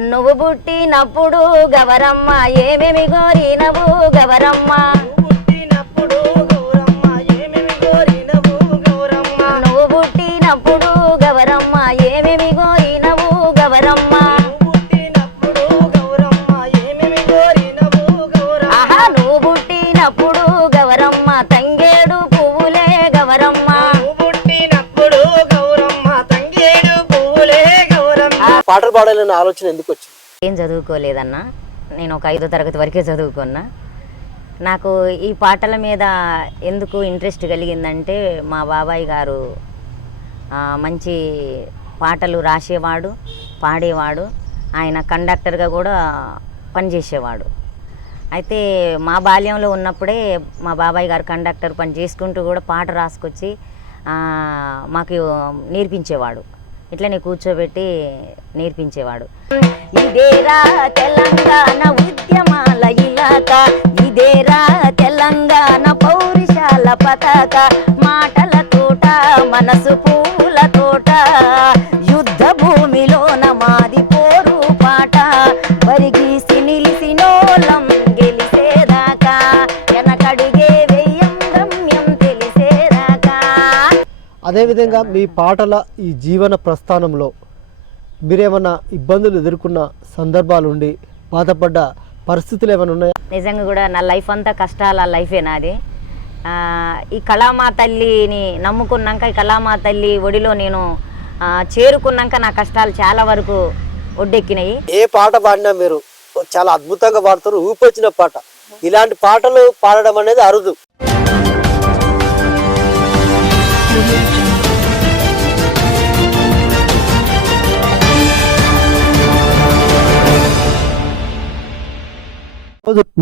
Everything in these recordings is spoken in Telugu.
నువ్వు పుట్టినప్పుడు గవరమ్మ ఏమేమి కోరినవు గవరమ్మ నువ్వు పుట్టినప్పుడు గవరమ్మ ఏమేమి కోరినవు గవరమ్మ ఆహా నువ్వు పుట్టినప్పుడు గవరమ్మ తంగేడు పువ్వులే గవరమ్మ పాటలు పాడాలనే ఆలోచన ఎందుకు వచ్చింది? ఏం చదువుకోలేదన్నా, నేను ఒక 5వ తరగతి వరకే చదువుకున్నా. నాకు ఈ పాటల మీద ఎందుకు ఇంట్రెస్ట్ కలిగిందంటే మా బాబాయ్ గారు మంచి పాటలు రాసేవాడు, పాడేవాడు. ఆయన కండక్టర్గా కూడా పనిచేసేవాడు. అయితే మా బాల్యంలో ఉన్నప్పుడే మా బాబాయ్ గారు కండక్టర్ పని చేసుకుంటూ కూడా పాట రాసుకొచ్చి మాకు నేర్పించేవాడు. ఇట్లనే కూర్చోబెట్టి నేర్పించేవాడు. ఇదేరా తెలంగాణ ఉద్యమాల ఇలాక, ఇదేరా తెలంగాణ పౌరుషాల పతాక, మాటల తోట మనసు పూల తోట, యుద్ధ భూమిలోన మాది పోరు పాట, బరిగీసి నిలిసినోలం గెలిసేదాకా, వెనకడుగే వెయ్యం గమ్యం తెలిసేదాకా. అదేవిధంగా మీ పాటల ఈ జీవన ప్రస్థానంలో మీరేమన్నా ఇబ్బందులు ఎదుర్కొన్న సందర్భాలు ఉండి బాధపడ్డ పరిస్థితులు ఏమైనా ఉన్నాయా? నిజంగా కూడా నా లైఫ్ అంతా కష్టాల లైఫే నాది. ఈ కళామా తల్లిని నమ్ముకున్నాక, ఈ కళామా తల్లి ఒడిలో నేను చేరుకున్నాక నా కష్టాలు చాలా వరకు ఒడ్డెక్కినాయి. ఏ పాట పాడినా మీరు చాలా అద్భుతంగా పాడతారు, ఊపొచ్చిన పాట. ఇలాంటి పాటలు పాడడం అనేది అరుదు.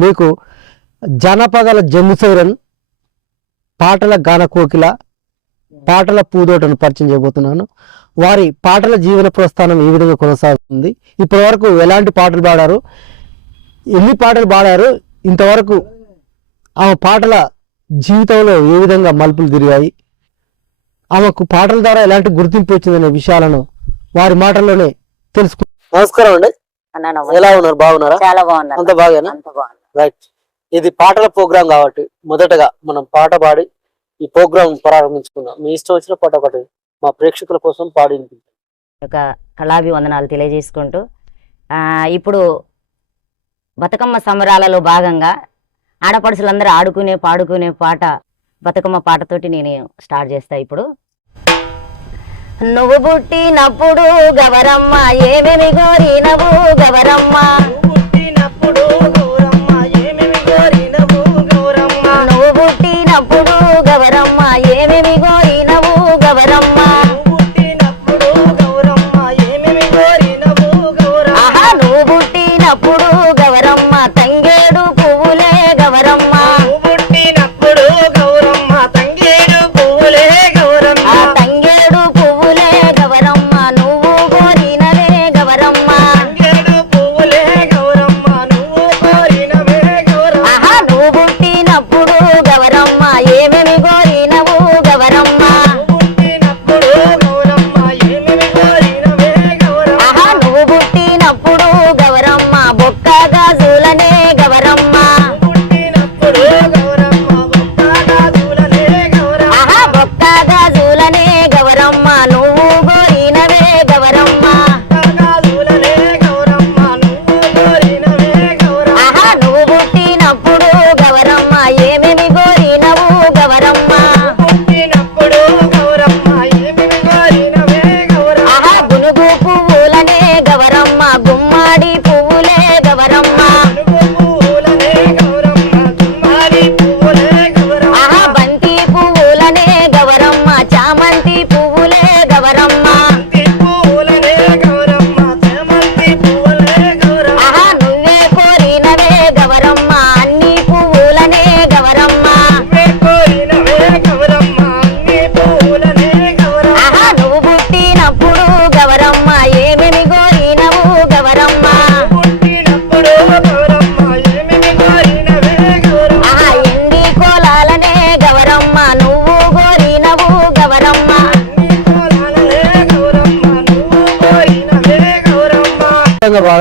మీకు జనపదాల జమ్ముసైరన్, పాటల గాన కోకిల, పాటల పూదోటను పరిచయం చేయబోతున్నాను. వారి పాటల జీవన ప్రస్థానం ఈ విధంగా కొనసాగుతుంది. ఇప్పటి వరకు ఎలాంటి పాటలు పాడారు, ఎన్ని పాటలు పాడారు, ఇంతవరకు ఆమె పాటల జీవితంలో ఏ విధంగా మలుపులు తిరిగాయి, ఆమెకు పాటల ద్వారా ఎలాంటి గుర్తింపు వచ్చిందనే విషయాలను వారి మాటల్లోనే తెలుసుకుంటాం. నమస్కారం అండి, ఎలా ఉన్నారు? బాగున్నారా? చాలా బాగున్నారు. అంత బాగానా? రైట్. ఇది పాటల ప్రోగ్రాం కాబట్టి మొదటగా మనం పాట పాడి ఈ ప్రోగ్రాం ప్రారంభించుకుందాం. మీ ఇష్టం వచ్చిన పాట ఒకటి మా ప్రేక్షకుల కోసం పాడి ఒక కళాభివందనాలు తెలియజేసుకుంటూ, ఇప్పుడు బతుకమ్మ సంబరాలలో భాగంగా ఆడపడుచులందరూ ఆడుకునే పాడుకునే పాట బతుకమ్మ పాటతోటి నేను స్టార్ట్ చేస్తా. ఇప్పుడు నువ్వు పుట్టినప్పుడు గవరమ్మ ఏమేమి కోరినవు గవరమ్మ, నువ్వు పుట్టినప్పుడు గవరమ్మ ఏమేమి కోరినవు ఆహా నువ్వు పుట్టినప్పుడు గవరమ్మ తంగేడు పువ్వులే గవరమ్మ, తంగేడు పువ్వులే గవరమ్మ, నువ్వు కోరినవే గవరమ్మ,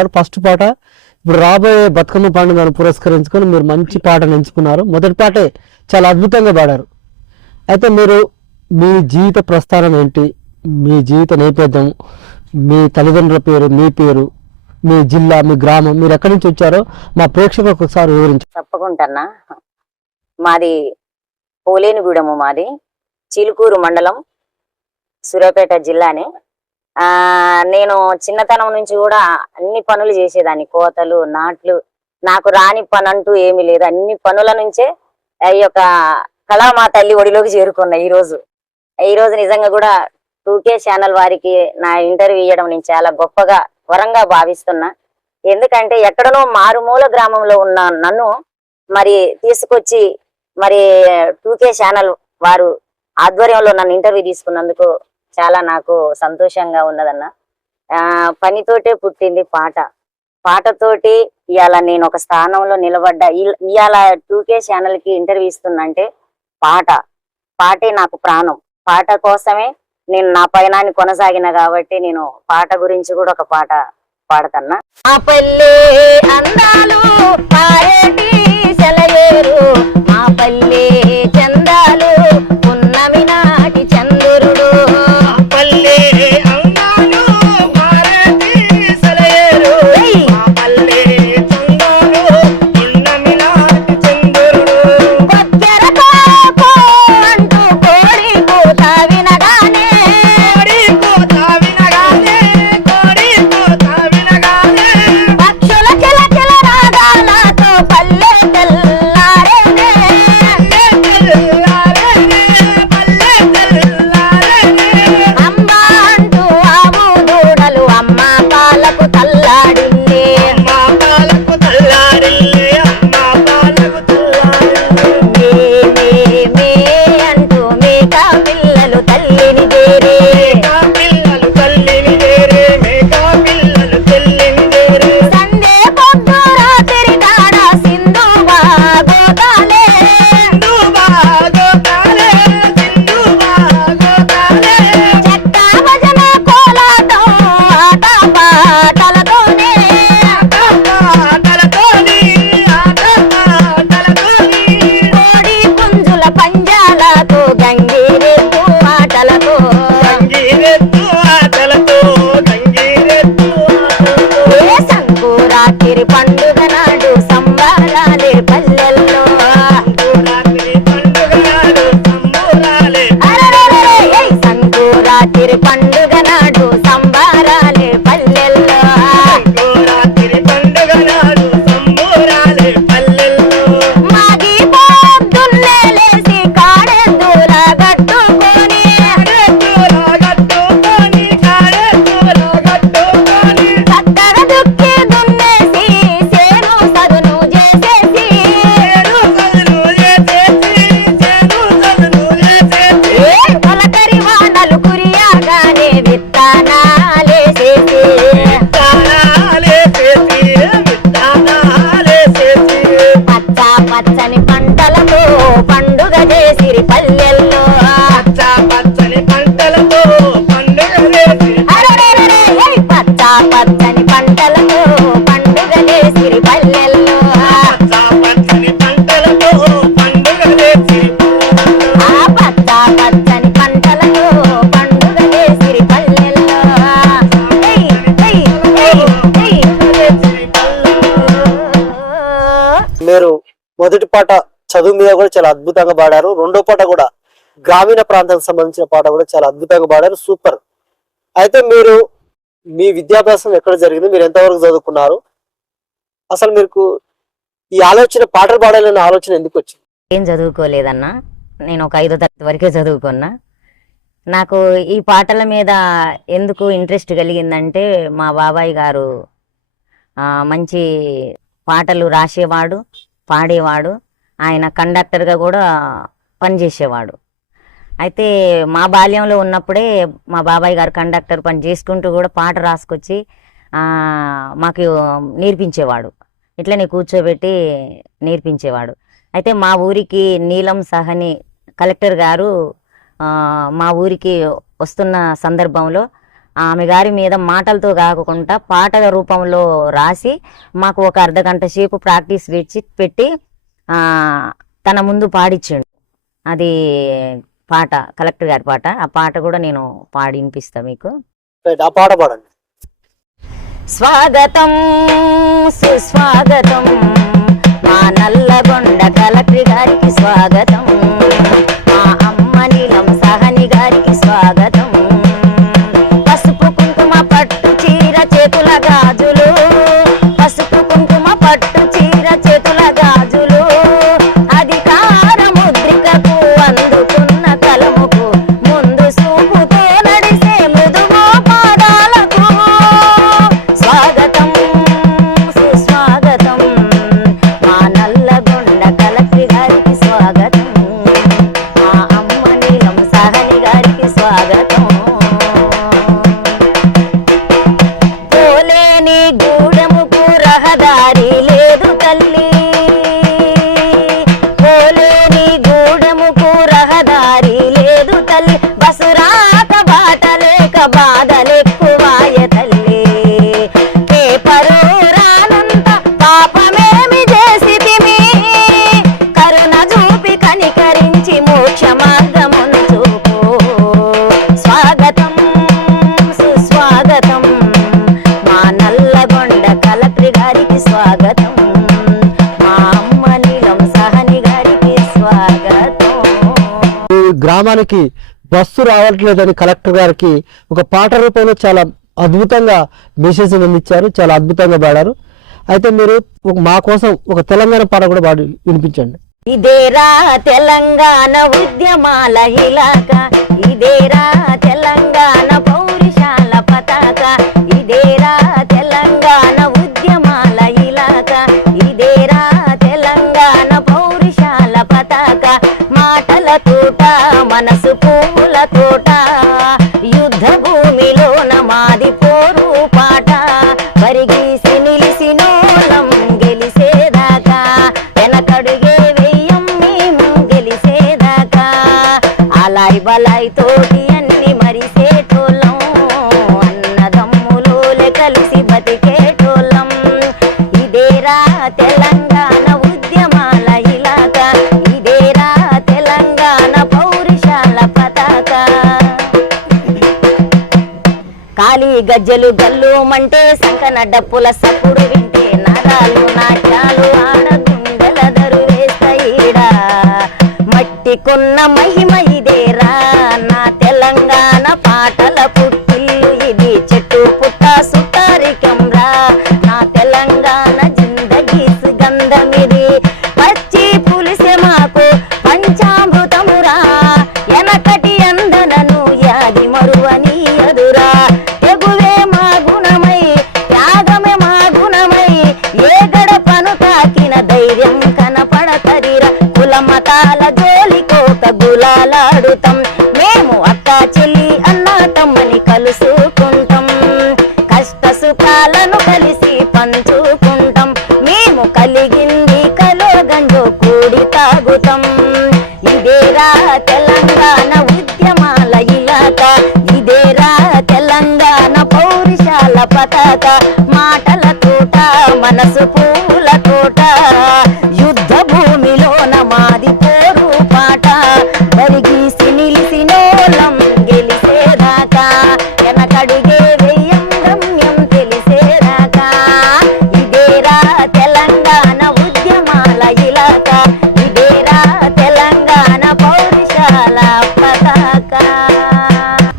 పాడారు. ఫస్ట్ పాట ఇప్పుడు రాబోయే బతుకమ్మ పండుగను పురస్కరించుకొని మీరు మంచి పాటను ఎంచుకున్నారు. మొదటి పాటే చాలా అద్భుతంగా పాడారు. అయితే మీరు మీ జీవిత ప్రస్థానం ఏంటి, మీ జీవిత నేపథ్యం, మీ తల్లిదండ్రుల పేరు, మీ పేరు, మీ జిల్లా, మీ గ్రామం, మీరు ఎక్కడి నుంచి వచ్చారో మా ప్రేక్షకులకు ఒకసారి వివరించండి. తప్పకుండా. మాది పోలేనిగూడెము, మాది చిలుకూరు మండలం, సూర్యాపేట జిల్లానే. నేను చిన్నతనం నుంచి కూడా అన్ని పనులు చేసేదాన్ని, కోతలు, నాట్లు. నాకు రాని పని అంటూ ఏమీ లేదు. అన్ని పనుల నుంచే ఈ యొక్క కళామా తల్లి ఒడిలోకి చేరుకున్నా. ఈ రోజు నిజంగా కూడా 2K ఛానల్ వారికి నా ఇంటర్వ్యూ ఇవ్వడం నేను చాలా గొప్పగా వరంగా భావిస్తున్నా. ఎందుకంటే ఎక్కడనో మారుమూల గ్రామంలో ఉన్న నన్ను మరి తీసుకొచ్చి మరి 2K ఛానల్ వారు ఆధ్వర్యంలో నన్ను ఇంటర్వ్యూ తీసుకున్నందుకు చాలా నాకు సంతోషంగా ఉన్నదన్న. పనితోటే పుట్టింది పాట, పాటతోటి ఇవాళ నేను ఒక స్థానంలో నిలబడ్డా. ఇవాళ 2K ఛానల్ కి ఇంటర్వ్యూ ఇస్తున్నంటే పాటే నాకు ప్రాణం. పాట కోసమే నేను నా పయనాన్ని కొనసాగిన కాబట్టి నేను పాట గురించి కూడా ఒక పాట పాడతన్నా. మా పల్లె అందాలు పారేటి సెలయేరు, మా పల్లె చందాలు పున్నమి నాటి చంద్రుడు. మా పల్లె అందాలు పారేటి సెలయేరు, మా పల్లె చందాలు పున్నమి నాటి చంద్రుడు. కొచ్చెరతో అంటూ కోడి కూత వినగానే, పక్షుల కిలకిల రాగాలతో పల్లె తెల్లారేనే. అమ్మ అంటూ ఆవు దూడలు అమ్మ పాలకు తల్లాడిల్లే. మే అంటూ మేక పిల్లలు తల్లిని చేరే. సందే పొద్దు రాత్రి కాడ సింధు బాగోతాలే. చెక్క భజన కోలాటం ఆట పాటలతోనే. కోడి పుంజుల పంజాలతో గంగిరెద్దు ఆటలతో. ఏ సంకురాత్రి పండుగ నాడు సంబరాలే పల్లెల్లో. అరెరెరెరె, ఏ సంకురాత్రి పండుగ నాడు సంబరాలే పల్లెల్లో. మాగి పొద్దున్నే లేసి కాడెద్దుల గట్టుకొని, చక్కగా దుక్కి దున్నేసి సేను సదును చేసేసి, ఏ తొలకరి వానలు కురియాగానే విత్తనాలేసేసి. పచ్చ పచ్చని పంటలతో పండుగ చేసిరి పల్లెల్లో. అరెరెరెరె, ఏ పచ్చ పచ్చని పంటలతో పండుగ చేసిరి పల్లెల్లో. ఆ పచ్చ పచ్చని పంటలతో పండుగ చేసిరి పల్లెల్లో. ఏయ్, ఏయ్, ఏయ్, ఏయ్. మీరు మొదటి పాట చదువు మీద కూడా చాలా అద్భుతంగా పాడారు. రెండో పాట కూడా గ్రామీణ ప్రాంతానికి సంబంధించిన పాట కూడా చాలా అద్భుతంగా పాడారు. సూపర్. అయితే మీరు మీ విద్యాభ్యాసం ఎక్కడ జరిగింది, మీరు ఎంతవరకు చదువుకున్నారు, అసలు మీకు ఈ ఆలోచన పాటలు పాడాలనే ఆలోచన ఎందుకు వచ్చింది? ఏం చదువుకోలేదన్నా, నేను ఒక 5వ తరగతి వరకే చదువుకున్నా. నాకు ఈ పాటల మీద ఎందుకు ఇంట్రెస్ట్ కలిగిందంటే మా బాబాయ్ గారు మంచి పాటలు రాసేవాడు, పాడేవాడు. ఆయన కండక్టర్గా కూడా పనిచేసేవాడు. అయితే మా బాల్యంలో ఉన్నప్పుడే మా బాబాయ్ గారు కండక్టర్ పని చేసుకుంటూ కూడా పాట రాసుకొచ్చి మాకు నేర్పించేవాడు. ఇట్లనే కూర్చోబెట్టి నేర్పించేవాడు. అయితే మా ఊరికి నీలం సహని కలెక్టర్ గారు మా ఊరికి వస్తున్న సందర్భంలో ఆమె గారి మీద మాటలతో కాకుండా పాటల రూపంలో రాసి మాకు ఒక అర్ధగంట సేపు ప్రాక్టీస్ పెట్టి తన ముందు పాడిచ్చాడు. అది పాట కలెక్టర్ గారి పాట. ఆ పాట కూడా నేను పాడి వినిపిస్తా మీకు. ఆ పాట పాడండి. స్వాగతం సుస్వాగతం మా నల్లగొండ కలెక్టర్ గారికి స్వాగతం, మా అమ్మ నీలం సహని గారికి స్వాగతం. పసుపు కుంకుమ పట్టు చీర చేతుల గాజులు, పసుపు కుంకుమ పట్టు చీర చేతుల గాజులు, అధికార ముద్రికకు అందుకున్న కలముకు ముందు సూపుతో నడిసే మృదుగో పాదాలకు స్వాగతం సుస్వాగతం మా నల్లగొండ కలెక్టర్ గారికి స్వాగతం, మా అమ్మ నీలం సహని గారికి స్వాగతం. పోలేని గూడెముకు రహదారి లేదు తల్లి, పోలేని గూడెముకు రహదారి లేదు తల్లి, బసురాక బాట లేక బాధలెక్కువాయ తల్లి. పేపరు రానంత పాపమేమి చేసితిమి, కరుణ చూపి కనికరించి మోక్ష మార్గమును చూపు. స్వాగతం సుస్వాగతం మా నల్లగొండ కలెక్టర్ గారికి స్వాగతం, మా అమ్మ నీలం సహని గారికి స్వాగతం. ఈ గ్రామానికి బస్సు రావట్లేదని కలెక్టర్ గారికి ఒక పాట రూపంలో చాలా అద్భుతంగా మెసేజ్ అందించారు, చాలా అద్భుతంగా పాడారు. అయితే మీరు మా కోసం ఒక తెలంగాణ పాట కూడా పాడి వినిపించండి. ఇదేరా తెలంగాణ ఉద్యమాల ఇలాక, ఇదేరా తెలంగాణ పౌరుషాల పతాక, ఇదేరా తెలంగాణ ఉద్యమాల ఇలాక, ఇదేరా తెలంగాణ పౌరుషాల పతాక. మాటల తోట మనసు పూల తోట, యుద్ధ భూమిలోన మాది పోరు పాట, పరిగీసి నిలిసినోళం గెలిసేదాకా, వెనకడుగే వెయ్యం మేము గెలిసేదాకా, అలాయ్ బలాయ్ తోటి అన్ని మరిసేటోళ్ళం, అన్నదమ్ములోలే కలిసి బతికేటోళ్ళం. ఇదేరా తెలంగాణ ఉద్యమాల ఇలాక, ఇదేరా తెలంగాణ పౌరుషాల పతాక. కాలి గజ్జలు గల్లుమంటే సంకన డప్పుల సప్పుడు వింటే నరాలు నాట్యాలు ఆడగుండెల దరువేస్తాయిడా, మట్టి కొన్న మహిమ ఇదేరా నా తెలంగాణ పాటల పుట్టిల్లు ఇది, చెట్టు పుట్ట సుతారికంరా నా తెలంగాణ జిందగీ సుగంధమిది, పచ్చి పులిసె మాకు పంచామృతమురా, ఎనకటి అందనను యాది మరువని ఎదురా, తెగువే మా గుణమై త్యాగమే మా గుణమై, ఏ గడపను తాకిన ధైర్యం కనపడతరిరా, కుల మతాల జోలికోక గులాలాడుతాం, మేము అక్క చెల్లి అన్న తమ్మని కలుసుకుంటాం, కష్ట సుఖాలను కలిసి పంచుకుంటాం, మేము కలిగింది కలో గంజో కూడి తాగుతాం. ఇదేరా తెలంగాణ ఉద్యమాల ఇలాక, ఇదేరా తెలంగాణ పౌరుషాల పతాక. మాటల తోట మనసు పూల తోట, యుద్ధ భూమిలోన మాది పోరు పాట, బరిగీసి నిలిసినోళం గెలిసేదాకా, వెనకడుగే వెయ్యం గమ్యం తెలిసేదాకా. ఇదేరా తెలంగాణ ఉద్యమాల ఇలాక, ఇదేరా తెలంగాణ పౌరుషాల పతాక.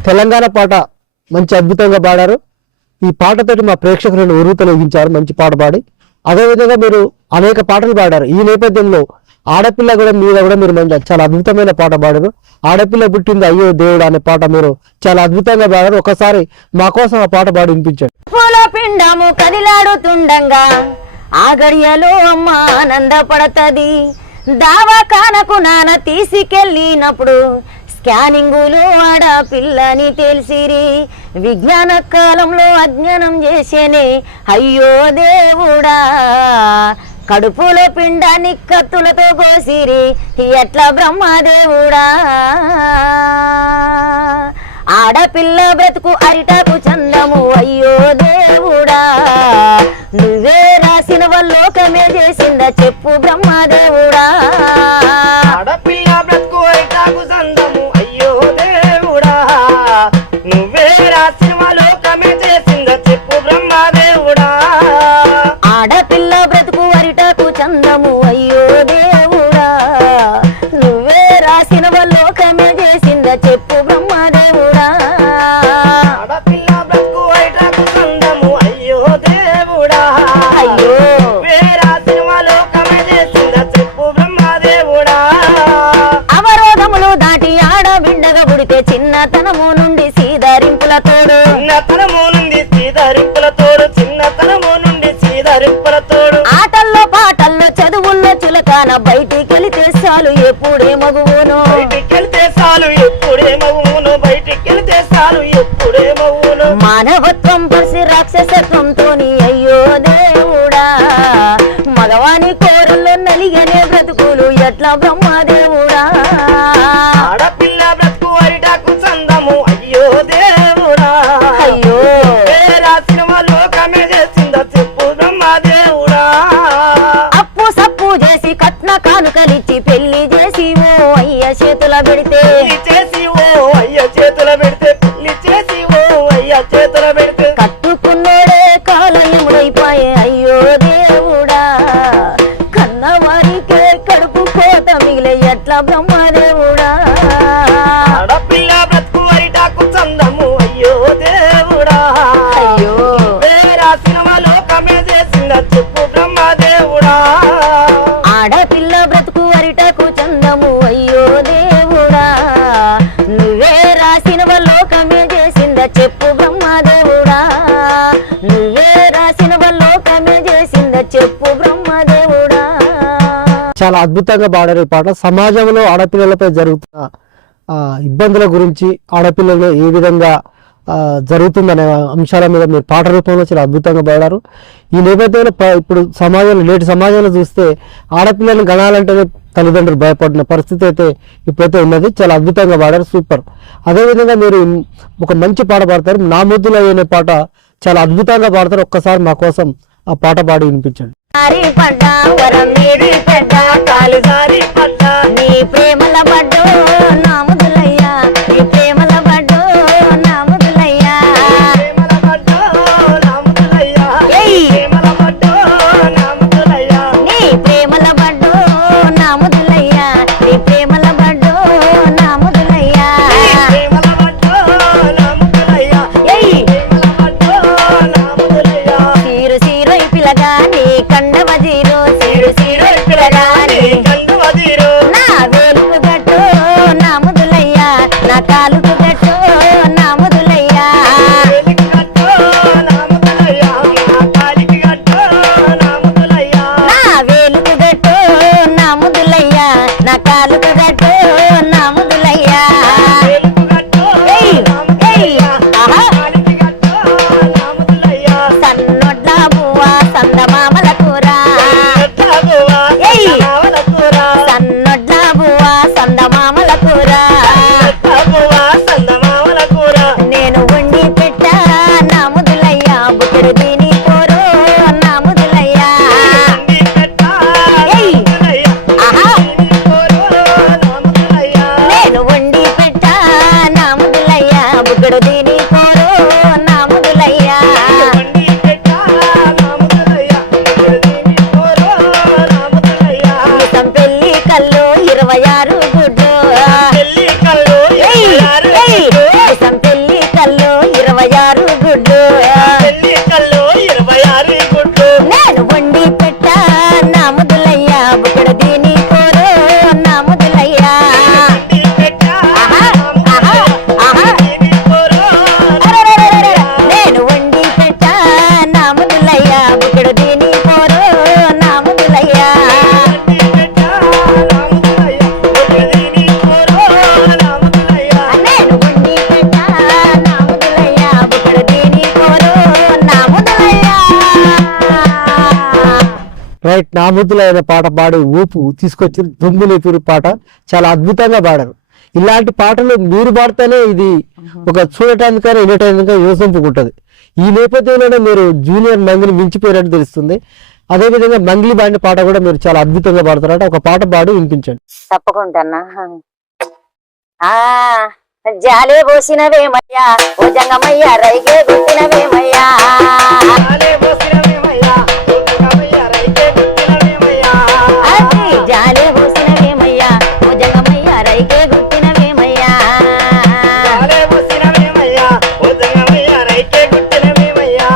తెలంగాణ పాట మంచి అద్భుతంగా పాడారు. ఈ పాటతోటి మా ప్రేక్షకులను ఉరుతొలగించారు మంచి పాట పాడి. అదేవిధంగా మీరు అనేక పాటలు పాడారు. ఈ నేపథ్యంలో ఆడపిల్ల కూడా మీద కూడా మీరు మంచి చాలా అద్భుతమైన పాట పాడారు. ఆడపిల్ల పుట్టింది అయ్యో దేవుడు అనే పాట మీరు చాలా అద్భుతంగా పాడారు. ఒకసారి మా కోసం ఆ పాట పాడి వినిపించండి. పూల పిండము కదిలాడుతుండంగా ఆ గడియలో అమ్మ ఆనందపడతది, దావాఖానకు నాన్న తీసుకెళ్ళినప్పుడు స్కానింగులు ఆడపిల్లని తెలిసిరి, విజ్ఞాన కాలంలో అజ్ఞానం చేసేనే అయ్యో దేవుడా, కడుపులో పిండాన్ని కత్తులతో కోసిరి ఎట్లా బ్రహ్మదేవుడా, ఆడపిల్ల బ్రతుకు అరిటాకు చందము అయ్యో దేవుడా నువ్వే రాసిన లోకమే చేసిందా చెప్పు బ్రహ్మదేవుడా ఆడపిల్ల బ్రతుకు అరిటాకు చందము అయ్యో దేవుడా నువ్వే రాసిన లోకమే చేసిందా చెప్పు బ్రహ్మదేవుడా ఆడపిల్ల బ్రతుకు అరిటాకు చందము అయ్యో దేవుడా నువ్వే రాసిన లోకమే చేసిందా చెప్పు బ్రహ్మదేవుడా ఆడపిల్ల బ్రతుకు అరిటాకు చందము అయ్యో దేవుడా అయ్యో నువ్వే రాసిన లోకమే చేసిందా చెప్పు బ్రహ్మదేవుడా అవరోధములు దాటి ఆడబిడ్డగా పుడితే చిన్నతనము నుండి సీదరింపుల తోడు చిన్నతనము నుండి సీదరింపుల తోడు చిన్నతనము నుండి సీదరింపుల తోడు ఆటల్లో పాటల్లో చదువుల్లో చులకాన బయటికెళితే చాలు ఎప్పుడే మగువును బయటికెళ్తే చాలు ఎప్పుడే మగువును బయటికెళ్తే చాలు ఎప్పుడే మగువును మానవత్వం పసి రాక్షసత్వంతోని అయ్యో దేవుడా మగవాని కోరుల్లో నలిగనే బ్రతుకులు ఎట్లా బ్రహ్మదేవుడా ఆడపిల్ల బ్రతుకు అరిటాకు చందము అయ్యో దేవుడా అయ్యో రాసిన లోకమే చేసిందా చెప్పు బ్రహ్మదేవుడా అప్పు సప్పు చేసి కట్న కానుకలిచ్చి పెళ్లి చేసి ఓ అయ్య చేతుల పెడితే పెళ్లి చేసి ఓ అయ్య చేతుల పెడితే పెళ్లి చేసి ఓ అయ్య చేతుల పెడితే కట్టుకున్నోడే కాలయముడైపోయే అయ్యో దేవుడా కన్నవారికే కడుపు కోత మిగిలే ఎట్లా బ్రహ్మదేవుడా ఆడపిల్ల బ్రతుకు అరిటాకు చందము అయ్యో దేవుడా అయ్యో రాసిన లోకమే చేసిందా చెప్పు బ్రహ్మదేవుడా ఆడపిల్ల బ్రతుకు అరిటకు చందము అయ్యో దేవుడా నువ్వే రాసిన లోకమే చేసిందా చెప్పు బ్రహ్మదేవుడా నువ్వే రాసిన లోకమే చేసిందా చెప్పు బ్రహ్మదేవుడా చాలా అద్భుతంగా పాడారు ఈ పాట. సమాజంలో ఆడపిల్లలపై జరుగుతున్న ఇబ్బందుల గురించి, ఆడపిల్లలు ఏ విధంగా జరుగుతుందనే అంశాల మీద మీరు పాట రూపంలో చాలా అద్భుతంగా పాడారు. ఈ నేపథ్యంలో ఇప్పుడు సమాజంలో నేటి సమాజంలో చూస్తే ఆడపిల్లలను గణాలంటేనే తల్లిదండ్రులు భయపడిన పరిస్థితి అయితే ఇప్పుడైతే ఉన్నది. చాలా అద్భుతంగా పాడారు, సూపర్. అదేవిధంగా మీరు ఒక మంచి పాట పాడతారు, నా ముద్దులో అనే పాట చాలా అద్భుతంగా పాడతారు. ఒక్కసారి మా కోసం ఆ పాట పాడి వినిపించండి. పడ్డా వరం నీది పెద్ద కాలు జారి పడ్డా నీ ప్రేమల బడ్డో నా ముదులయ్యా నీ ప్రేమల బడ్డో నా ముదులయ్యా ప్రేమల పడ్డా నాములయ్యా ఏయ్ ప్రేమల పడ్డా నాములయ్యా నీ ప్రేమల బడ్డో నా ముదులయ్యా నీ ప్రేమల బడ్డో నా ముదులయ్యా ప్రేమల పడ్డా నాములయ్యా ఏయ్ ప్రేమల పడ్డా నాములయ్యా సీరు సీరు పిల్లగా నీ కండవ జీరో సీరు సీరు పిల్లగా నీ కండు వదిరు నా వేలుకు గట్టు నా ముదులయ్యా నా కాలుకు గట్టు నా ముదులయ్యా వేలికి గట్టు నాములయ్యా నా కాలికి గట్టు నాములయ్యా నా వేలుకు గట్టు నా ముదులయ్యా నా కాలుకు గట్టు నా ముదులయ్యా వేలికి గట్టు ఏయ్ ఏయ్ ఆహా కాలికి గట్టు నాములయ్యా సన్నొడ్ల బువ్వ సందమామల కూర ఎట్లాగోవా ఏయ్ నావల కూర సన్నొడ్ల బువ్వ సందమామల కూర ఎట్లాగోవా సందమావల కూర నేను వండి పెట్టా నా ముదులయ్యా బుకెడు దీని పోరు నా ముదులయ్యా అండి పెట్టా ఏయ్ నాములయ్యా ఆహా దీని కోరు నాములయ్యా నేను వండి పెట్టా నా ముదులయ్యా బుకెడు దీని పోరు నా ముదులయ్యా వండి పెట్టా నాములయ్యా దీని కోరు నాములయ్యా నిజం పెళ్లి కళ్ళు 26 గుడ్డు పెళ్లి కళ్ళు ఏయ్ యారు ఏయ్ నిజం పెళ్లి కళ్ళు 26 గుడ్డు పెళ్లి కళ్ళు 26 గుడ్లు నేను వండి పెట్టా నా ముదులయ్యా బుకెడు దీని పోరు నా ముదులయ్యా వండి పెట్టా ఆహా ఆహా ఆహా దీని కోరు అరెరెరెరెరె. నేను వండి పెట్టా నా ముదులయ్యా బుకెడు దీని పోరు నా ముదులయ్యా వండి పెట్టా నాములయ్యా దీని కోరు నాములయ్యా నేను వండి పెట్టా నా ముదులయ్యా బుకెడు దీని పోరు నా ముదులయ్యా రైట్, నా ముద్దులో అనే పాట పాడి ఊపు తీసుకొచ్చి దుమ్ము లేపిరు పాట చాలా అద్భుతంగా పాడారు. ఇలాంటి పాటలు మీరు పాడితేనే ఇది ఒక చూడటానికైనా వినటానికైనా యోసింపుకుంటుంది. ఈ నేపథ్యంలోనే మీరు జూనియర్ మంగిని మించిపోయినట్టు తెలుస్తుంది. అదేవిధంగా మంగిలి పాడిన పాట కూడా మీరు చాలా అద్భుతంగా పాడతారంట. ఒక పాట పాడి వినిపించండి. తప్పకుండా. జాలే పోసినవేమయ్యా ఓ జంగమయ్యా రైగే గుట్టినవేమయ్యా జాలే పోసినవేమయ్యా ఓ జంగమయ్యా రైగే గుట్టినవేమయ్యా జాలే పోసినవేమయ్యా ఓ జంగమయ్యా రైగే గుట్టినవేమయ్యా జాలే పోసినవేమయ్యా ఓ జంగమయ్యా రైగే గుట్టినవేమయ్యా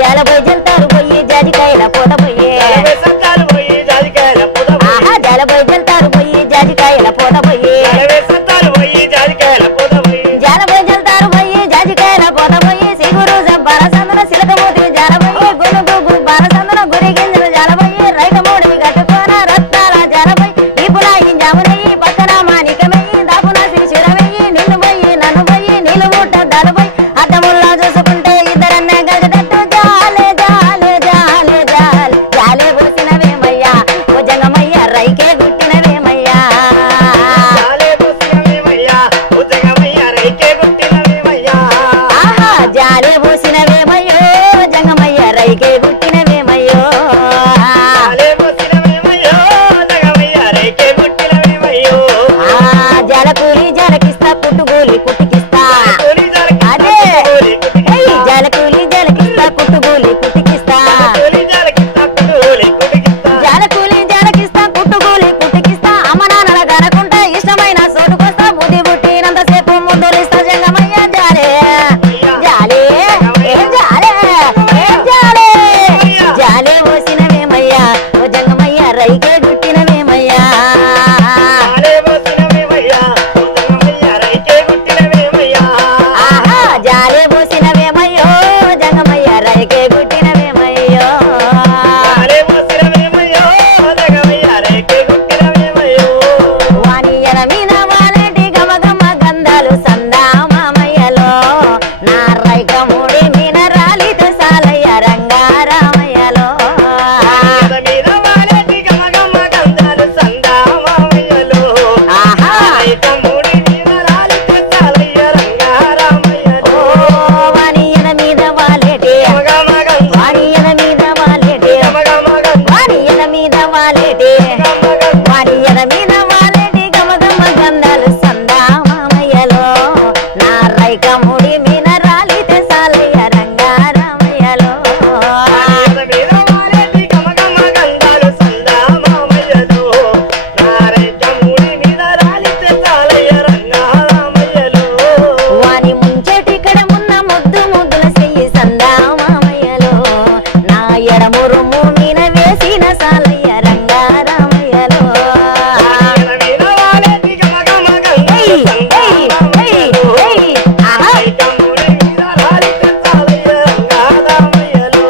జాలబోయి జల్తారు పోయి జాజికాయల పోత పోయి జాలబోయి సంతాలు పోయి జాజికాయల పోత పోయి జాలబోయి జల్తారు పోయి జాజికాయల పోత పోయి జాలబోయి సంతాలు పోయి జాజికాయల పోత పోయి జాలబోయి జల్తారు పోయి జాజికాయల పోత పోయి సిగురు జబ్బర సందన సిలకమూతి జాలబోయి గునుగు బారసందన గురి గింజలు జాలబోయి రైక మూడి కట్టుకోన రత్నాల జాలబోయి దీపులా ఇంజామునయ్యి పక్కన మానికమయ్యి దాపున శిశిరమయ్యి నిన్ను పోయి నన్ను పోయి నీళ్ళు ముట్ట దడబోయి అద్దముల్లా చూసుకుంటే ఇద్దరన్నే గజదట్టు జాలే జాలే జాలే జాలే జాలే పోసినవేమయ్యా ఓ జంగమయ్య రైకే గుట్టినవేమయ్యా జాలే పోసినవేమయ్యా ఓ జంగమయ్యా రైగే గుట్టినవేమయ్యా ఆహా జాలే పోసినవేమయ్యో జంగమయ్య రైకే గుట్టినవేమయ్యో జాలే పోసినవేమయ్యో జంగమయ్యా రైగే గుట్టినవేమయ్యో జలకూలి జలకిస్తా పుట్టుగూలి కుట్టికిస్తా తోలి జాలకి అదే తోలి ఏయ్, జలకూలి జలకిస్తా పుట్టుగూలి కుట్టికిస్తా తోలి జాలకి తోలి కుటికిస్తా జలకూలి జలకిస్తా పుట్టుగూలి కుట్టికిస్తా అమ్మ నాన్నల గనకుంటా ఇష్టమైన సోటుకొస్తా బుద్ధి పుట్టినంతసేపు ముందులిస్తా జంగమయ్య జాలే జాలే ఏం జాలే ఏం జాలే జాలే పోసినవేమయ్యా ఓ జంగమయ్య రైకే గుట్టినవేమయ్యా జాలే పోసినవేమయ్యా ఓ జంగమయ్యా రైగే గుట్టినవేమయ్యా ఆహా జాలే పోసినవేమయ్యో జంగమయ్య రైకే గుట్టినవేమయ్యో జాలే పోసినవేమయ్యో జంగమయ్యా రైగే గుట్టినవేమయ్యో వానియల మీద వాలటి గమగమ గంధాలు సందా మామయ్యలో నా రైక ముడి మీన రాలిత సాలయ్య రంగారామయ్యలో మీద మీద వాలేటి గమగమ గంధాలు సందామామయ్యలో ఆహా తమ్ముడి మీద రాలితే చాలయ్య రంగారామయ్యలో వానియల మీద వాలటి గమగమ గంధ వానియల మీద వాలటి గమగమ గంధ వానియల మీద వాలటి వానియల మీద వాలటి గమగమ గంధాలు సందా మామయ్యలో నా రైక ముడి మీన రాలితే సాలయ్య రంగారామయ్యలో మీద వాలేటి గమగమ గంధాలు సందామామయ్యలో నారై తమ్ముడి మీద రాలితే చాలయ్య రంగారామయ్యలో వాని ముంచెటి కడమున్న ముద్దు ముద్దుల చెయ్యి సందా మామయ్యలో నా ఎడము రొమ్ము మీన వేసిన సాలయ్య రంగారామయ్యలో మీద వాలేటి గమగమ గంధాలు సందామామయ్యలో ఆహా తమ్ముడి మీద రాలితే చాలయ్య రంగారామయ్యలో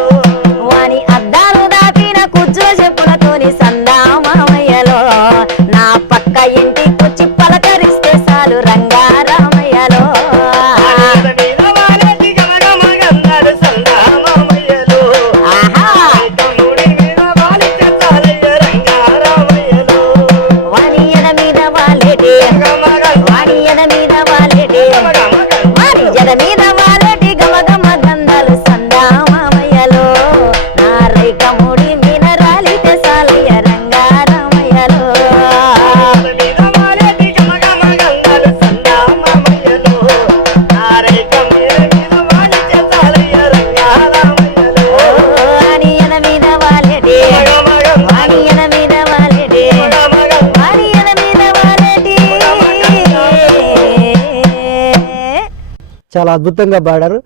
వాని అద్దాలు దాపిన కుచ్చుల చెప్పులతోని సందా మామయ్యలో నా పక్క ఇంటికొచ్చి పలకరిస్తే చాలు రంగారామయ్యలో మీద వాలేటి గమగమ గంధాలు సందామామయ్యలో ఆహా తమ్ముడి మీద వాలితే చాలయ్య రంగారామయ్యలో వానియల మీద వాలేటి వానియల మీద వాలేటి వానియల మీద వాలేటి గమగమ గంధాలు సందా మామయ్యలో నా రైక ముడి మీన రాలితే సాలయ్య రంగారామయ్యలో మీద వాలేటి గమగమ గంధాలు సందామామయ్యలో నారైక మీద వాలితే చాలయ్య రంగారామయ్యలో వానియల మీద వాలేటి వానియల మీద వాలేటి వానియల మీద వాలేటి చాలా అద్భుతంగా పాడారు.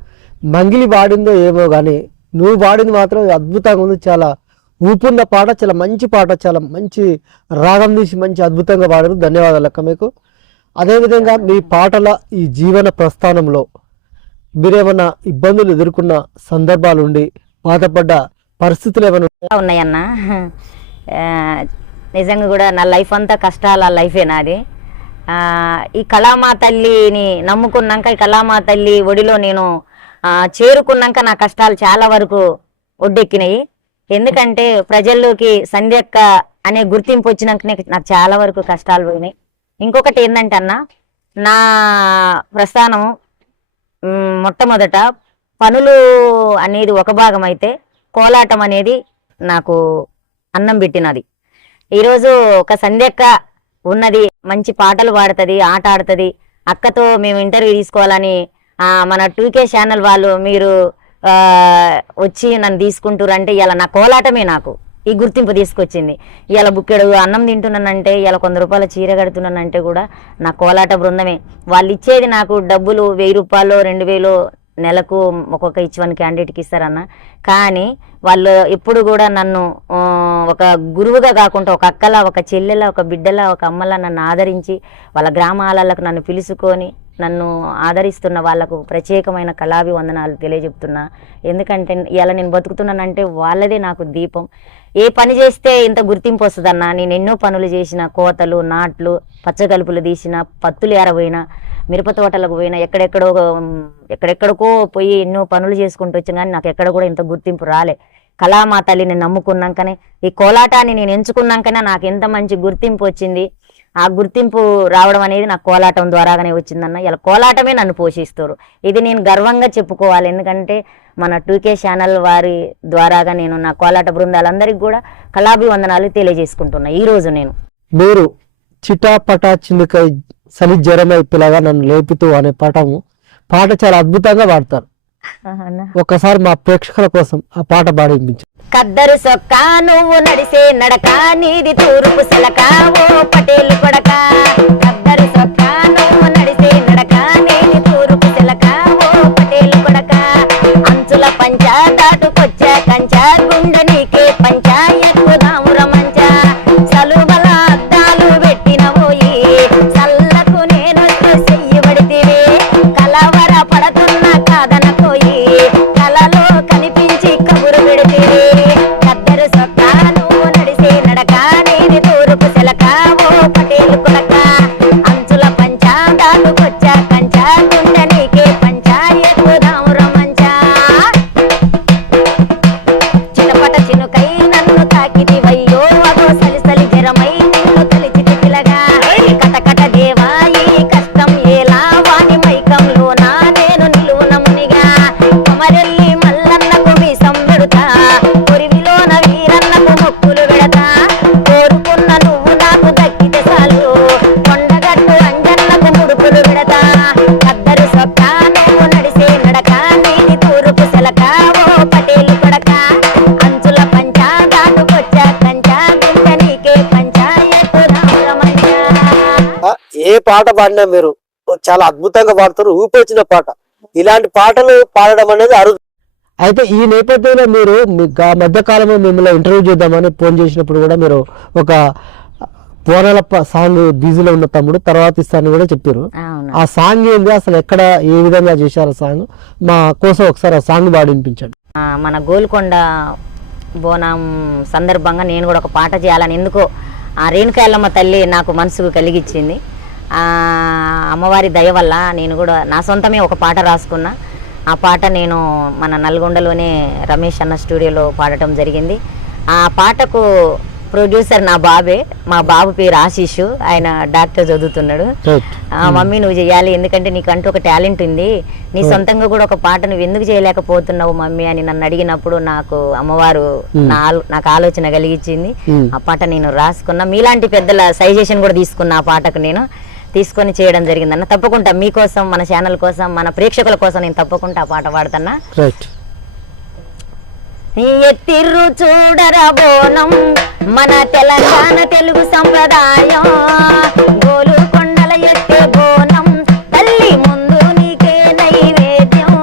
మంగిలి పాడిందో ఏమో కానీ నువ్వు పాడింది మాత్రం అద్భుతంగా ఉంది. చాలా ఊపున్న పాట, చాలా మంచి పాట, చాలా మంచి రాగం తీసి మంచి అద్భుతంగా పాడారు. ధన్యవాదాలు అక్క మీకు. అదేవిధంగా మీ పాటల ఈ జీవన ప్రస్థానంలో మీరేమన్నా ఇబ్బందులు ఎదుర్కొన్న సందర్భాలు ఉండి బాధపడ్డ పరిస్థితులు ఏమైనా ఉన్నాయా? ఉన్నాయన్న నిజంగా కూడా నా లైఫ్ అంతా కష్టాల లైఫే నాది. ఈ కళామా తల్లిని నమ్ముకున్నాక ఈ కళామా తల్లి ఒడిలో నేను చేరుకున్నాక నా కష్టాలు చాలా వరకు ఒడ్డెక్కినాయి. ఎందుకంటే ప్రజల్లోకి సంధ్యక్క అనే గుర్తింపు వచ్చినాకనే నాకు చాలా వరకు కష్టాలు పోయినాయి. ఇంకొకటి ఏంటంటే అన్న, నా ప్రస్థానం మొట్టమొదట పనులు అనేది ఒక భాగం అయితే కోలాటం అనేది నాకు అన్నం పెట్టినది. ఈరోజు ఒక సంధ్యక్క ఉన్నది, మంచి పాటలు పాడుతుంది, ఆట ఆడుతుంది. అక్కతో మేము ఇంటర్వ్యూ తీసుకోవాలని మన 2K ఛానల్ వాళ్ళు మీరు వచ్చి నన్ను తీసుకుంటారు అంటే, ఇలా నా కోలాటమే నాకు ఈ గుర్తింపు తీసుకొచ్చింది. ఇలా బుక్కెడు అన్నం తింటున్నానంటే, ఇలా 100 రూపాయల చీర కడుతున్నానంటే కూడా నా కోలాట బృందమే. వాళ్ళు ఇచ్చేది నాకు డబ్బులు 1000 రూపాయలు 2000 నెలకు ఒక్కొక్క ఇచ్చి క్యాండిడేట్కి ఇస్తారన్న. కానీ వాళ్ళు ఎప్పుడు కూడా నన్ను ఒక గురువుగా కాకుండా ఒక అక్కలా, ఒక చెల్లెలా, ఒక బిడ్డలా, ఒక అమ్మలా నన్ను ఆదరించి వాళ్ళ గ్రామాలకు నన్ను పిలుచుకొని నన్ను ఆదరిస్తున్న వాళ్ళకు ప్రత్యేకమైన కళాభివందనాలు తెలియజెప్తున్నా. ఎందుకంటే ఇలా నేను బతుకుతున్నానంటే వాళ్ళదే నాకు దీపం. ఏ పని చేస్తే ఇంత గుర్తింపు వస్తుందన్నా. నేను ఎన్నో పనులు చేసిన, కోతలు, నాట్లు, పచ్చగలుపులు తీసిన, పత్తులు ఏరబోయినా, మిరప తోటలకు పోయినా, ఎక్కడెక్కడికో పోయి ఎన్నో పనులు చేసుకుంటూ వచ్చాను. కానీ నాకు ఎక్కడ కూడా ఇంత గుర్తింపు రాలే. కళామా తల్లిని నమ్ముకున్నాకనే, ఈ కోలాటాన్ని నేను ఎంచుకున్నాకనే నాకు ఎంత మంచి గుర్తింపు వచ్చింది. ఆ గుర్తింపు రావడం అనేది నాకు కోలాటం ద్వారాగానే వచ్చిందన్న. ఇలా కోలాటమే నన్ను పోషిస్తారు. ఇది నేను గర్వంగా చెప్పుకోవాలి. ఎందుకంటే మన 2K ఛానల్ వారి ద్వారాగా నేను నా కోలాట బృందాలందరికీ కూడా కళాభివందనాలు తెలియజేసుకుంటున్నా. ఈరోజు మీరు చిటాపటా చిన్నుకై సలి జ్వరమై పిల్లగా నన్ను లేపుతూ అనే పాట చాలా అద్భుతంగా పాడతారు. ఒక్కసారి మా ప్రేక్షకుల కోసం ఆ పాట పాడించారు. కద్దరు సొక్కా నువ్వు నడిసే నడక, నీది తూర్పు సెలక ఓ పటేలు కొడక. కద్దరు సొక్కా నువ్వు నడిసే నడక, నీది తూర్పు సెలక ఓ పటేలు కొడక. అంచుల పంచ దాటుకొచ్చా కంచ, గుండె నీకే పంచ ఎక్కుదాముర మంచ. సలుబల అద్దాలు పెట్టిన పోయి చల్లకు నేను చెయ్యబడితివి. కలవర పడుతున్న కాదన పోయి కలలో కనిపించి కబురు పెడితివి. కద్దరు సొక్కా నువ్వు నడిసే నడక, నీది తూర్పు సెలక ఓ పటేలు కొడక. అంచుల పంచ దాటుకొచ్చా కంచ, గుండె నీకే పంచ ఎక్కుదాముర మంచ. చిటపట చినుకై నన్ను తాకిదివయ్యో, అగో సలిసలి జరమై నిన్ను తలిచితి పిలగా. కటకట దేవా ఈ కష్టం ఏలా, వాని మైకంలో నా నేను నిలువున మునిగా. కొమరెల్లి మల్లన్నకు మీసం పెడుతా, కొరివిలోన వీరన్నకు మొక్కులు పెడతా. కోరుకున్న నువ్వు నాకు దక్కితే చాలు, కొండగట్టు అంజన్నకు ముడుపులు పెడతా. కద్దరు సొక్కా నువ్వు నడిసే నడక, నీది తూర్పు సెలక ఓ పటేలు కొడక. అంచుల పంచ దాటుకొచ్చా కంచ, గుండె నీకే పంచ ఎక్కుదాముర మంచ. ఏ పాట పాడినా మీరు చాలా అద్భుతంగా పాడతారు. ఊపొచ్చిన పాట. ఇలాంటి పాటలు పాడడం అనేది అరుదు. అయితే ఈ నేపథ్యంలో మీరు మధ్య కాలంలో మిమ్మల్ని ఇంటర్వ్యూ చేద్దామని ఫోన్ చేసినప్పుడు కూడా మీరు ఒక పోరాల సాంగ్ బిజీలో ఉన్న తమ్ముడు తర్వాత ఇస్తాను కూడా చెప్పారు. అవును. ఆ సాంగ్ ఏంది, అసలు ఎక్కడ ఏ విధంగా చేశారు సాంగ్? మా కోసం ఒకసారి ఆ సాంగ్ పాడి వినిపించండి. మన గోల్కొండ బోనం సందర్భంగా నేను కూడా ఒక పాట చేయాలని ఎందుకో ఆ రేణుకాయలమ్మ తల్లి నాకు మనసుకు కలిగించింది. అమ్మవారి దయ వల్ల నేను కూడా నా సొంతమే ఒక పాట రాసుకున్నా. ఆ పాట నేను మన నల్గొండలోనే రమేష్ అన్న స్టూడియోలో పాడటం జరిగింది. ఆ పాటకు ప్రొడ్యూసర్ నా బాబే. మా బాబు పేరు ఆశీష్, ఆయన డాక్టర్ చదువుతున్నాడు. మమ్మీ నువ్వు చేయాలి, ఎందుకంటే నీకంటూ ఒక టాలెంట్ ఉంది, నీ సొంతంగా కూడా ఒక పాట నువ్వు ఎందుకు చేయలేకపోతున్నావు మమ్మీ అని నన్ను అడిగినప్పుడు నాకు అమ్మవారు నాకు ఆలోచన కలిగించింది. ఆ పాట నేను రాసుకున్నా. మీలాంటి పెద్దల సజెషన్ కూడా తీసుకున్నా. ఆ పాటకు నేను తీసుకొని చేయడం జరిగిందన్న. తప్పకుండా మీకోసం, మన ఛానల్ కోసం, మన ప్రేక్షకుల కోసం నేను తప్పకుండా ఆ పాట పాడుతున్నా. ఎత్తిర్రు చూడరా బోనం, మన తెలంగాణ తెలుగు సంప్రదాయం. గోలుకొండల ఎత్తే బోనం, తల్లి ముందు నీకే నైవేద్యం.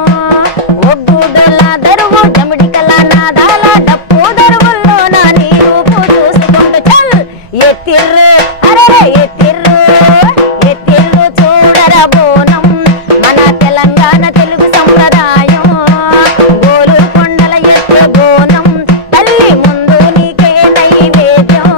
ఒగ్గుడుల దరువు, జమిడికల నాదాల డప్పు దరువుల్లో నా నీ రూపు చూసుకుంటూ చల్ ఎత్తిర్రు, అరే ఎత్తిర్రు, ఎత్తిర్రు చూడరా బోనం, మన తెలంగాణ తెలుగు సంప్రదాయం. గోలుకొండల ఎత్తే బోనం, తల్లి ముందు నీకే నైవేద్యం.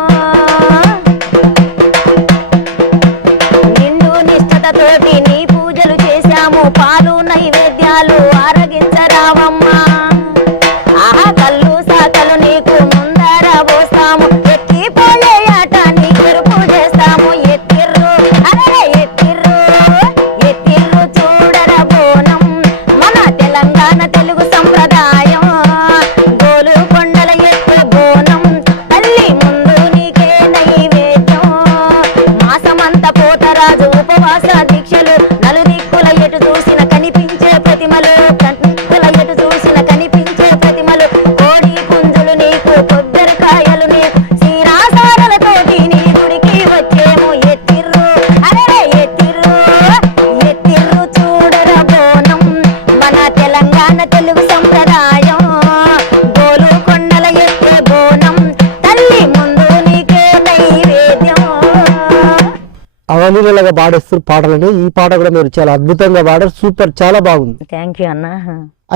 అవలీలగా పాడేస్తారు పాటలని. ఈ పాట కూడా మీరు చాలా అద్భుతంగా పాడారు, సూపర్, చాలా బాగుంది. థ్యాంక్ యూ అన్న.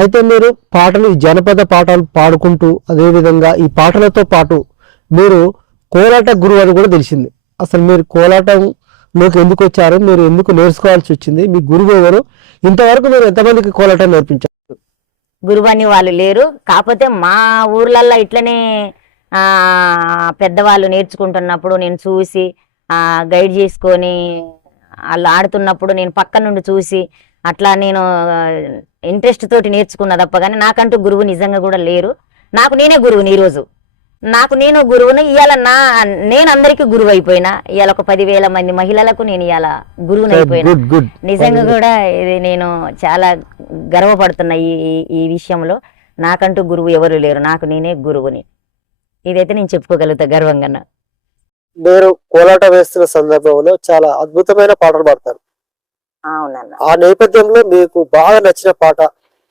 అయితే మీరు పాటలు, ఈ జనపద పాటలు పాడుకుంటూ అదేవిధంగా ఈ పాటలతో పాటు మీరు కోలాట గురువు అని కూడా తెలిసింది. అసలు మీరు కోలాటంలోకి ఎందుకు వచ్చారు, మీరు ఎందుకు నేర్చుకోవాల్సి వచ్చింది, మీ గురువు ఎవరు, ఇంతవరకు మీరు ఎంతమందికి కోలాటం నేర్పించారు? గురువు అని వాళ్ళు లేరు, కాకపోతే మా ఊర్లల్లో ఇట్లనే పెద్దవాళ్ళు నేర్చుకుంటున్నప్పుడు నేను చూసి గైడ్ చేసుకొని వాళ్ళు ఆడుతున్నప్పుడు నేను పక్క నుండి చూసి అట్లా నేను ఇంట్రెస్ట్ తోటి నేర్చుకున్న తప్ప కానీ నాకంటూ గురువు నిజంగా కూడా లేరు. నాకు నేనే గురువుని. ఈరోజు నేను గురువుని. ఇవాళ నేను అందరికీ గురువు అయిపోయినా. ఇవాళ ఒక 10,000 మంది మహిళలకు నేను ఇవాళ గురువుని అయిపోయినా. నిజంగా కూడా ఇది నేను చాలా గర్వపడుతున్నా ఈ విషయంలో. నాకంటూ గురువు ఎవరు లేరు, నాకు నేనే గురువుని. ఇదైతే నేను చెప్పుకోగలుగుతా గర్వంగా. మీరు కోలాట వేస్తున్న సందర్భంలో చాలా అద్భుతమైన పాటలు పాడతారు. అవునన్న. ఆ నేపథ్యంలో మీకు బాగా నచ్చిన పాట,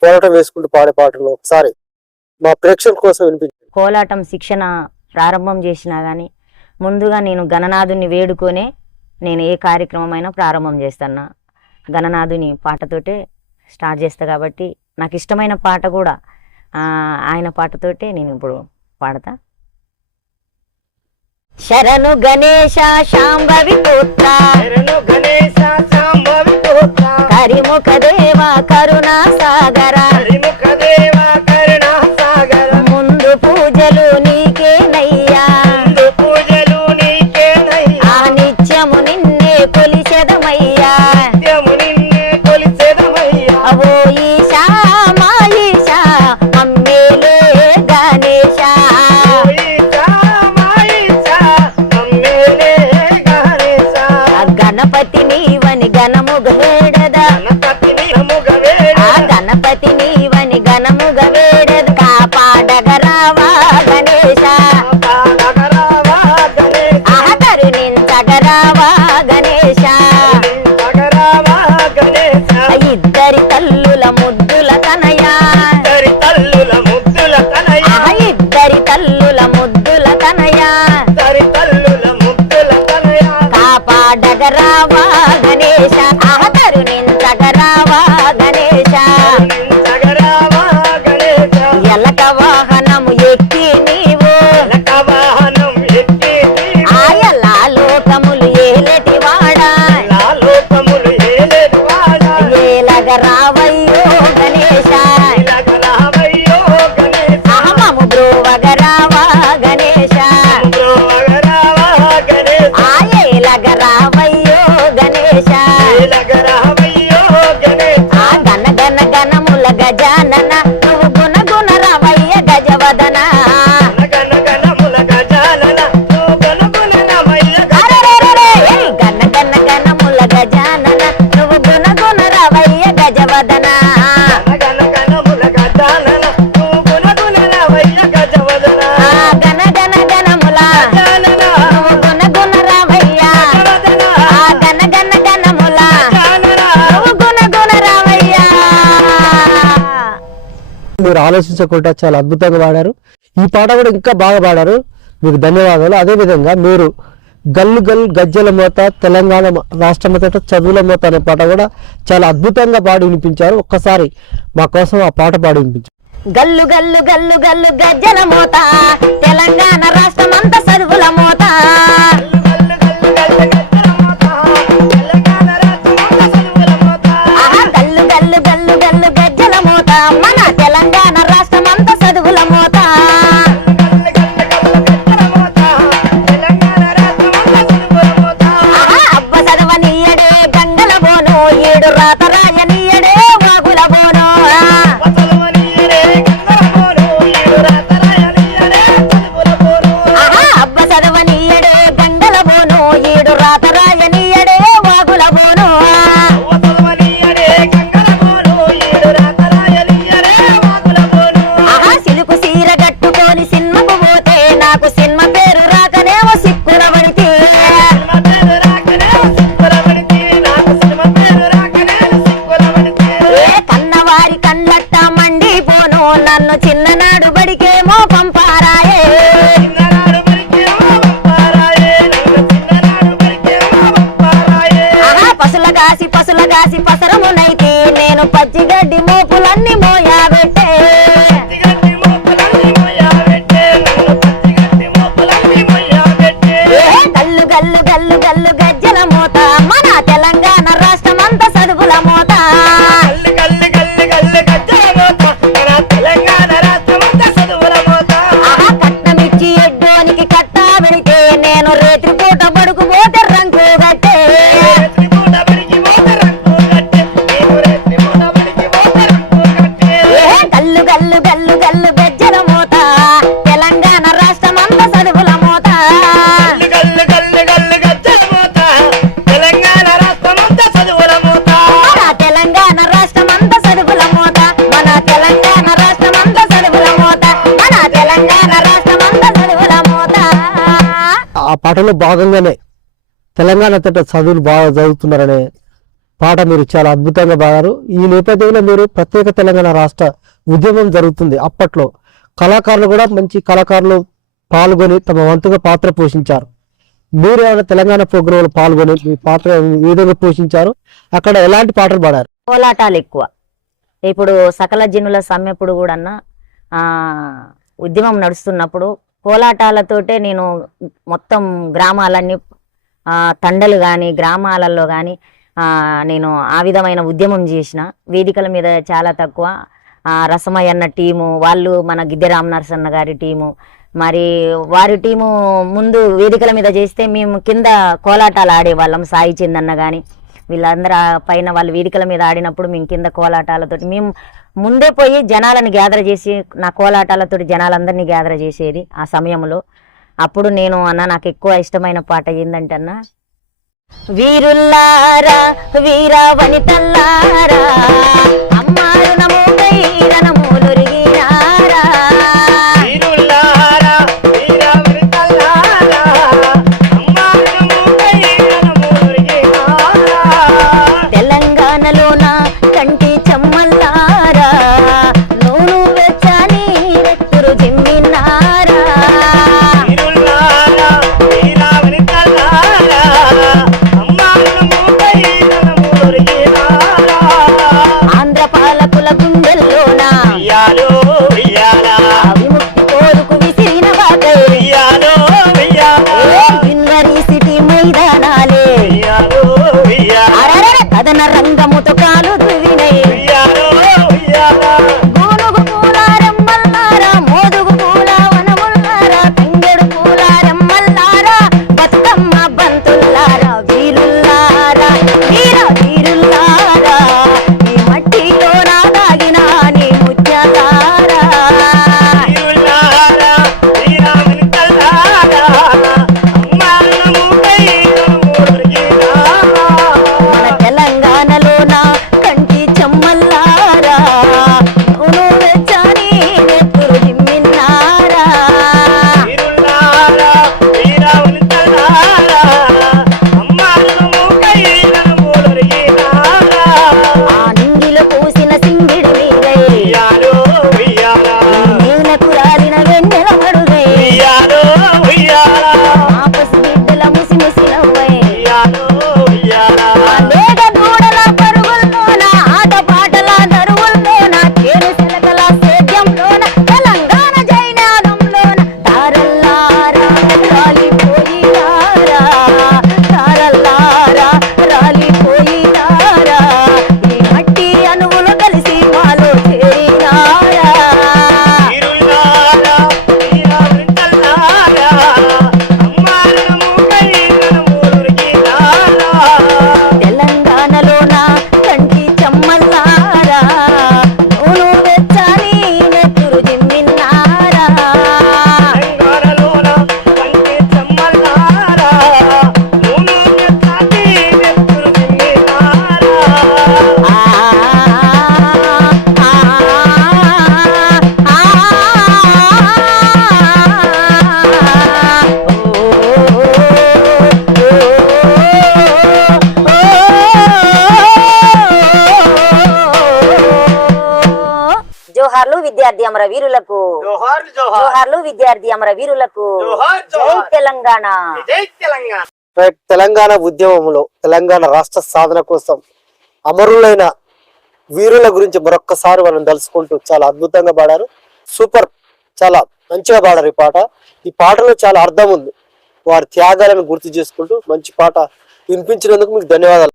కోలాటం వేసుకుంటూ పాడే పాటలు ఒకసారి మా ప్రేక్షకుల కోసం వినిపించండి. కోలాటం శిక్షణ ప్రారంభం చేసినా కానీ ముందుగా నేను గణనాథుని వేడుకొనే నేను ఏ కార్యక్రమమైనా ప్రారంభం చేస్తాను. గణనాథుని పాటతోటే స్టార్ట్ చేస్తా కాబట్టి నాకు ఇష్టమైన పాట కూడా ఆయన పాటతోటే నేను ఇప్పుడు పాడతా. శరణు గణేశ శాంభవి పుత్ర, శరణు గణేశ శాంభవి పుత్ర, కరిముఖ దేవ కరుణా సాగర, హరిముఖ దేవ కరుణా సాగర, ముందు పూజలు నీకేనయ్యా, ముందు పూజలు నీకేనయ్యా, ఆ నిత్యము నిన్నే కొలిచెదమయ్యా, నిత్యము నిన్నే కొలిచెదమయ్యా, అవో ఈశా మా ఈశా అమ్మేలే గణేశ, ఓ ఈశా మా ఈశా అమ్మేలే గణేశ, గణపతి నీవని గణముగ వేడద, గణపతిని నముగ వేడ, ఆ గణపతి నీవని గణముగ వేడద, కాపాడగరావా గణేశ, కాపాడగరావా గణేశ, ఆహ కరుణించగరావా గణేశ, కరుణించగరావా గణేశ, ఇద్దరి తల్లుల ముద్దుల తనయా, ఇద్దరి తల్లుల ముద్దుల తనయ, ఆహ ఇద్దరి తల్లుల ముద్దుల తనయా, ఇద్దరి తల్లుల ముద్దుల తనయ, కాపాడగరావా గణేశ, ఆహ కరుణించగరావా గణేశ, కరుణించగరావా గణేశ, ఎలక వాహనము ఎక్కి నీవు ఎలక వాహనం ఎక్కి నీవు, ఆయలా లోకములు ఏలటి వాడా, నా లోకములు ఏలేడు వాడా, ఏలగరావయ్యో గణేశ, ఇలగరావయ్యో గణేశ, అహమము బ్రోవగరావా గణేశ, బ్రోవగరావా గణేశ, ఆయలగరావయ్యో గణేశ, ఇలగరావయ్యో గణేశ, ఆ గణ గణ గణముల గజానన నువ్వు గుణ గుణ రవయ్య గజవదన, గణ గణముల గజానన నువ్వు గణగుణ నమయ్య అరెరెరెరె, ఏయ్ గణ గణ గణముల గజానన నువ్వు గుణ గుణ రవయ్య గజవదన, గణ గణముల గజానన నువ్వు గణగుణ నమయ్య గజవదన, ఆ గణ గణ గణముల గజానన నువ్వు గుణ గుణ రవయ్య, గజవదన, ఆ గణ గణ గణముల గజానన నువ్వు గుణ గుణ రవయ్య. మీరు ఆలోచించకుండా చాలా అద్భుతంగా పాడారు. ఈ పాట కూడా ఇంకా బాగా పాడారు, మీకు ధన్యవాదాలు. అదేవిధంగా మీరు గల్లు గల్లు గజ్జల మోత, తెలంగాణ రాష్ట్ర మొదట చదువుల మోత అనే పాట కూడా చాలా అద్భుతంగా పాడి వినిపించారు. ఒక్కసారి మా కోసం ఆ పాట పాడి వినిపించారు. గల్లు గల్లు గల్లు గల్లు గజ్జల మోత, తెలంగాణ రాష్ట్రమంతా చదువుల మోత, ఆహా గల్లు గల్లు గల్లు గల్లు గజ్జల మోత, మన తెలంగాణ రాష్ట్రమంతా చదువుల మోత, ఆహా అబ్బ చదవనీయడే గంగల బోను, ఏడు రాత రాయనీయడే వాగుల బోను, పాటలో భాగంగానే తెలంగాణ తట చదువులు బాగా చదువుతున్నారనే పాట మీరు చాలా అద్భుతంగా పాడారు. ఈ నేపథ్యంలో మీరు ప్రత్యేక తెలంగాణ రాష్ట్ర ఉద్యమం జరుగుతుంది. అప్పట్లో కళాకారులు కూడా మంచి కళాకారులు పాల్గొని తమ వంతుగా పాత్ర పోషించారు. మీరు ఏమైనా తెలంగాణ ప్రోగ్రాంలో పాల్గొని మీ పాత్ర ఏ విధంగా పోషించారు? అక్కడ ఎలాంటి పాటలు పాడారు? కోలాటాలు ఎక్కువ. ఇప్పుడు సకల జనుల సమ్మెప్పుడు కూడా ఉద్యమం నడుస్తున్నప్పుడు కోలాటాలతోటే నేను మొత్తం గ్రామాలన్నీ తండలు కానీ గ్రామాలలో కానీ నేను ఆ విధమైన ఉద్యమం చేసిన. వేదికల మీద చాలా తక్కువ. రసమయ్య అన్న టీము వాళ్ళు, మన గిద్దె రామనరసన్న గారి టీము, మరి వారి టీము ముందు వేదికల మీద చేస్తే మేము కింద కోలాటాలు ఆడేవాళ్ళం. సాయి చందన్న కానీ వీళ్ళందరూ పైన వాళ్ళు వేదికల మీద ఆడినప్పుడు మేము కింద కోలాటాలతోటి మేము ముందే పోయి జనాలను గ్యాదర్ చేసి నా కోలాటాలతోటి జనాలందరినీ గ్యాదర్ చేసేది ఆ సమయంలో. అప్పుడు నేను నాకు ఎక్కువ ఇష్టమైన పాట ఏంటంటే వీరుల్లారా వీర వనితల్లారా అమ్మారు నమోదై రణములురిగినారా తెలంగాణలోన కంటి చెమ్మల్లారా నూనె వెచ్చని రెక్కురు జిమ్మినారా ఆంధ్ర పాలకుల గుండెల్లోన విముక్తి కోరుకు విసిరిన వాకై యూనివర్సిటీ మైదానాలే కథన రంగముతో కాలు దువినై గూనుగు పూలారెమ్మల్లారా మోదుగు పూల వనముల్లారా తంగెడు పూలారెమ్మల్లారా బతుకమ్మ బంతుల్లారా వీరుల్లారా వీర వీరుల్లారా ఈ మట్టిలో నా దాగిన నీ ముత్యాలారా మన తెలంగాణలోన కంటి చెమ్మల్లారా నూనె వెచ్చని నెత్తురు జిమ్మినారా ఆ నింగిలో పూసిన సింగిడి మీదై నేలకు రాలిన వెన్నెల మడుగై ఆపసి బిడ్డల ముసి ముసి నవ్వై లేగ దూడల పరుగుల్లోన ఆట పాటల దరువుల్లోన చేను శిలకల సేద్యంలోన తెలంగాణ జైనాదంలోన తారల్లారా రాలిపోయినారా తారల్లారా రాలిపోయినారా ఈ మట్టి అణువులు కలిసి మాలో చేరినారా తెలంగాణలోన కంటి చెమ్మల్లారా నూనె వెచ్చని నెత్తురు జిమ్మినారా ఆ, ఆ, జోహార్లు విద్యార్థి అమర వీరులకు జోహార్లు విద్యార్థి అమర వీరులకు జై తెలంగాణ రైట్. తెలంగాణ ఉద్యమంలో తెలంగాణ రాష్ట్ర సాధన కోసం అమరులైన వీరుల గురించి మరొక్కసారి మనం తలుచుకుంటూ చాలా అద్భుతంగా పాడారు. సూపర్, చాలా మంచిగా పాడారు ఈ పాట. ఈ పాటలో చాలా అర్థం ఉంది. వారి త్యాగాలను గుర్తు చేసుకుంటూ మంచి పాట వినిపించినందుకు మీకు ధన్యవాదాలు.